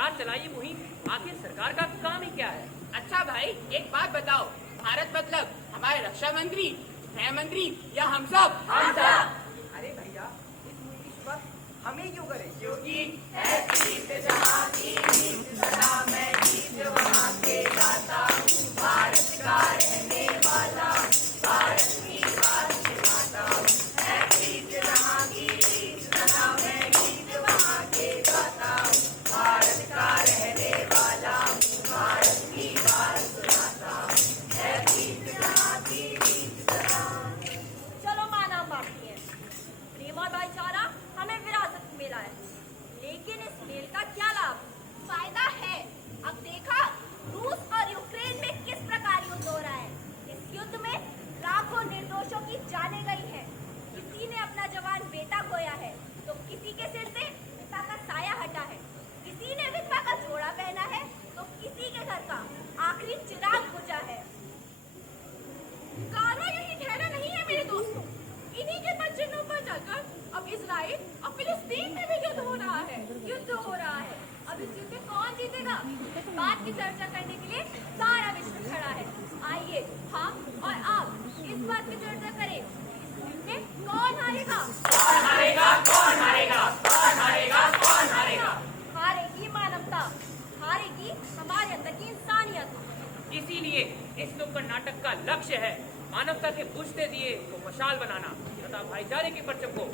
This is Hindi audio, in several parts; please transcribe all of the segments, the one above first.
सरकार चलाई मुहिम, आखिर सरकार का काम ही क्या है? अच्छा भाई, एक बात बताओ, भारत मतलब हमारे रक्षा मंत्री, गृह मंत्री या हम सब? हम सब। अरे भैया, इस मुहिम की शुरुआत हमें क्यों करें? क्योंकि है जीत जहाँ की जीत सदा मैं जीत वहाँ के गाता हूँ, भारत का रहने वाला भारत की बात निभाता हूँ। है जीत जहाँ की जीत सदा मैं जीत वहाँ के गाता हूँ, भारत का रहने वाला भारत की बात सुनाता हूँ। है जीत जहाँ की जीत सदा। चलो माना मानती है, प्रेम और भाईचारा हमें विरासत में मिला है, लेकिन इस मेल का क्या लाभ? फायदा है। अब देखा रूस और यूक्रेन में किस प्रकार युद्ध हो रहा है। इस युद्ध में लाखों निर्दोषों की जानें गई हैं। किसी ने अपना जवान बेटा खोया है, तो किसी के सिर से पिता का साया हटा है। किसी ने विधवा का जोड़ा पहना है, तो किसी के घर का आखिरी चिराग बुझा है। गाना यही ठहरा नहीं है मेरे दोस्तों, इन्हीं के पदचिन्हों पर चलकर अब इजराइल और फिलिस्तीन में भी युद्ध हो रहा है। अब इस युद्ध में कौन जीतेगा, इस बात की चर्चा करने के लिए सारा विश्व खड़ा है। आइए हम और आप इस बात की चर्चा करें, इस युद्ध में कौन हारेगा? कौन हारेगा? कौन हारेगा? कौन हारेगा? कौन हारेगा? हारेगी मानवता, हारेगी हमारे अंदर की इंसानियत। इसीलिए इस नुक्कड़ नाटक का लक्ष्य है मानवता के बुझते दिए को मशाल बनाना तथा भाईचारे के परचम को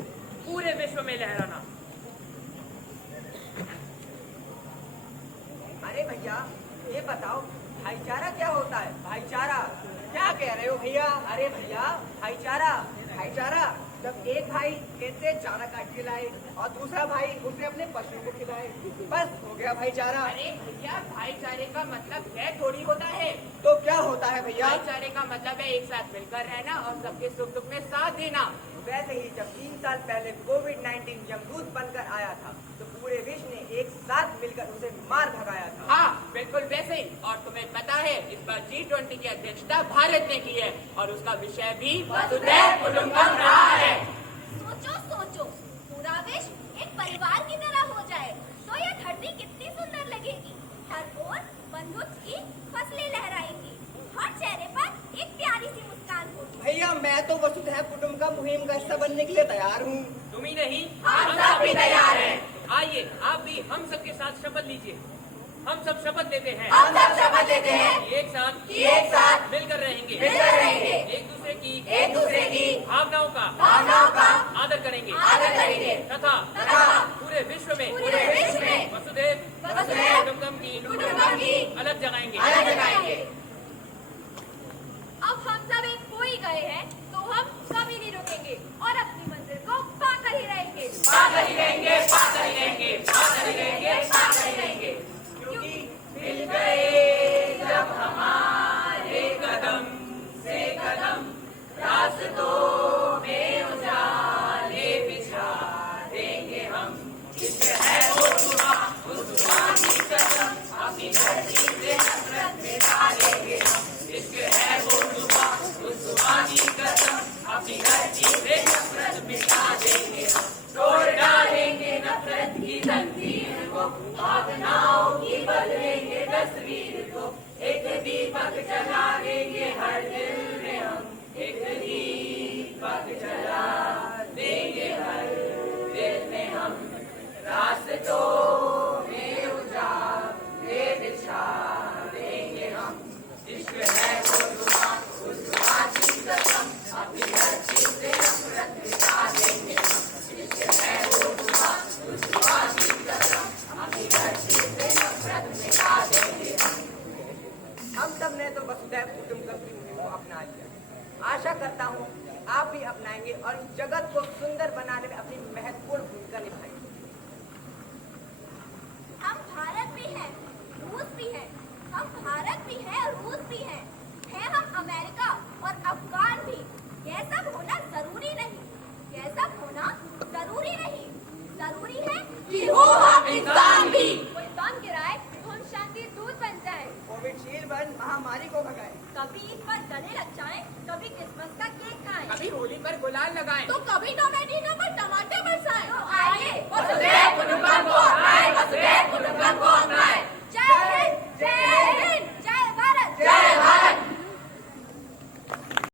पूरे विश्व में लहराना। अरे भैया, ये बताओ भाईचारा क्या होता है? भाईचारा क्या कह रहे हो भैया? अरे भैया, भाईचारा भाईचारा जब एक भाई खेत से चारा काट के लाए और दूसरा भाई उसे अपने पशु को खिलाए, बस हो गया भाईचारा। अरे भैया, भाईचारे का मतलब यह थोड़ी होता है। तो क्या होता है भैया? भाईचारे का मतलब है एक साथ मिलकर रहना और सबके सुख दुख में साथ देना। वैसे ही जब 3 साल पहले कोविड-19 यमदूत बनकर आया था, तो पूरे विश्व ने एक साथ मिलकर उसे मार भगाया था। हाँ, बिल्कुल वैसे ही। और तुम्हें पता है इस बार G20 की अध्यक्षता भारत ने की है और उसका विषय भी वसुधैव कुटुंबकम रहा है। सोचो, पूरा विश्व एक परिवार की तरह हो जाए तो यह धरती कितनी सुंदर लगेगी। हर ओर बंधुत्व की फसलें लहराएंगी, हर चेहरे पर एक प्यारी सी मुस्कान होगी। भैया, मैं तो वसुधैव कुटुंबकम मुहिम का हिस्सा बनने के लिए तैयार हूँ। तुम ही नहीं, हम सब भी तैयार हैं। आइए आप भी हम सबके साथ शपथ लीजिए। हम सब शपथ लेते हैं, हम सब शपथ लेते हैं कि एक साथ मिलकर रहेंगे, एक दूसरे की भावनाओं का आदर करेंगे तथा पूरे विश्व में वसुधैव कुटुंबकम की अलग जगाएंगे। अब हम सब एक हो ही गए हैं, तो हम कभी नहीं रुकेंगे और अपनी मंजिल को पाकर ही रहेंगे। क्योंकि मिल गए जब हमारे कदम से कदम, रास्तों में उजाले बिछा देंगे हम। इश्क है वो दुआ, उस दुआ की कसम, अपनी धरती से नफरत मिटा देंगे हम। इश्क है वो दुआ, उस दुआ की कसम, अपनी धरती से नफरत मिटा देंगे हम। तोड़ डालेंगे नफरत की जंजीर को, भावनाओं की बदलेंगे तस्वीर को। एक दीपक जला देंगे हर दिल में हम, एक दीपक जला देंगे हर दिल में हम। रास्तों में उजाले बिछा देंगे हम। इश्क है वो दुआ, उस दुआ की कसम, अपनी धरती से नफरत मिटा देंगे हम। इश्क है वो दुआ, उस दुआ की कसम, अपनी धरती से नफरत मिटा देंगे हम। हम सब ने तो वसुधैव कुटुंबकम की मुहिम को अपना लिया। आशा करता हूँ कि आप भी अपनाएंगे और इस जगत को सुंदर बनाने में अपनी महत्वपूर्ण भूमिका निभाएंगे। हम भारत भी हैं, रूस भी है। हम भारत भी हैं और रूस भी हैं। है हम अमेरिका और अफगान भी। यह सब होना जरूरी नहीं, यह सब होना जरूरी नहीं। जरूरी है कि हो हम इंसान भी। कोई बम गिराए तो हम शांति दूत बन जाए। कोविशील्ड बन महामारी को भगाए। कभी ईद पर गले लग जाए, कभी क्रिसमस का केक खाएं, कभी होली पर गुलाल लगाएं, तो कभी टोमेटिनो पर टमाटर बरसाएं। तो आइए वसुधैव कुटुंबकम को अपनाएं, वसुधैव कुटुंबकम को